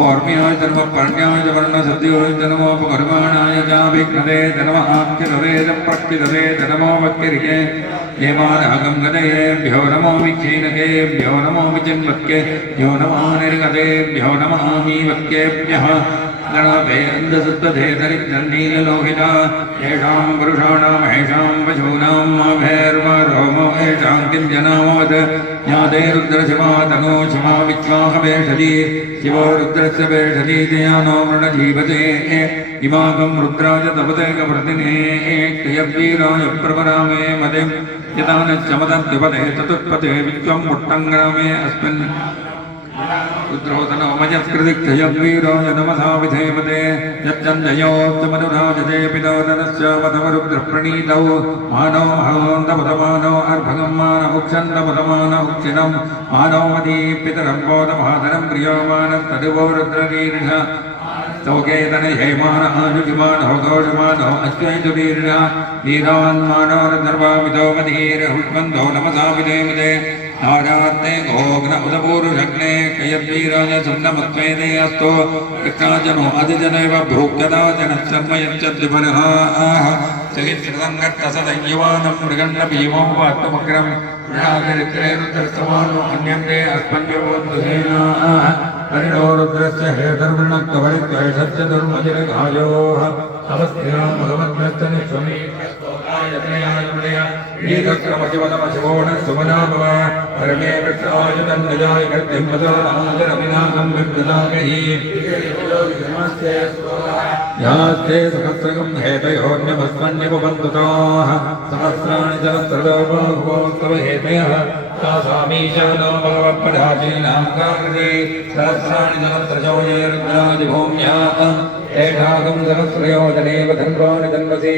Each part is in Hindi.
ओर्म्याय च नमः पर्ण्याय च वर्णसद्योय च नमोपकर्माणाय चाभिघ्नते च नमः आख्यदवे च प्रक्षिदवे च नमो वक्किरिये येमानागं गदयेभ्यो नमो विच्छीनकेभ्यो नमो विचिन्वक्केभ्यो नमो निर्गतेभ्यो नमः मीवक्केभ्यः गणाभेन्दसत्त्वधे दरिद्रन्नीललोहिता येषां पुरुषाणां हेषां पशूनां भैर्वरोमो येषां किञ्जनामोद ज्ञाते रुद्रशिवा तनो शिवा विश्वाहवेषजी शिवो रुद्रस्य वेषजी जयानो मृणजीवते इमाकं रुद्राय तपते कवर्तिने क्रियवीराय प्रपरामे मदे यतानश्चमदद्युपते चतुष्पते विश्वं मुट्टङ्ग्रामे अस्मिन् रुद्रोधनो मयस्कृतिक्षयद्वीराय नमसा विधेमते यच्चन्द्रयोत्तमनुराजते पितोदनस्य वधवरुद्रप्रणीतौ मानो हन्तपदमानो अर्भगं मानमुक्षन्तपदमान उक्षिणं मानोमदी पितरं बोधमातरं प्रियोमानस्तदिवो रुद्रवीर्ष सौकेतन हेमान आजुषमानो घोषमानो अश्वैजुवीर्ष वीरान्मानो रुद्रवामितो मधीर हुष्मन्तो नमसा विधेमते नारात्ने गोग्न उदपूरुषग्ने कयद्वीराय सुन्नमत्वेदे अस्तो कृष्णाजनो अधिजनैव भोक्यदा जनश्चर्म यच्चद्विपरः सहितसङ्गत्तसदयुवानं मृगण्डभीमो वात्मग्रं नागरित्रे रुद्रस्तमानो अन्यन्ते अस्मन्यवोन्दुसेना हरिणो रुद्रस्य हेतर्वृणक्तवरित्वैषस्य दुर्मजिरघायोः नमस्ते भगवद्भक्तनिस्वमी ीतक्रमशिवनमशिवोणसुमनाभव परमे वृक्षाय तन्नजाय कर्तिं मदानागरविनागं विप्रदागहि यास्ते सहस्रगं हेतयोऽन्यभस्मन्यपबन्धुताः सहस्राणि सहस्रलोभोस्तव हेतयः तासामीशानो भगवत्पदाचीनां काकृते सहस्राणि सहस्रशो ये रुद्रादिभूम्याः एषागं सहस्रयोजनेव धन्वानि जन्मसि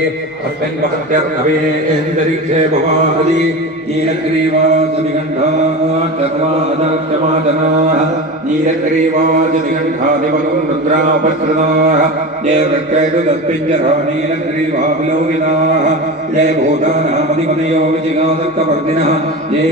अस्मिन् महत्यर्णवेन्दरीक्षे भवाहरि नीलग्रीवाजनिगण्ठाचर्मादनाः नीलग्रीवाजनिगण्ठादिवगं रुद्रापकृताः ये वृक्षैरुदत्पिञ्जरा नीलग्रीवाविलोकिताः ये भूतानामधिपतयो विजिगादत्तवर्धिनः ये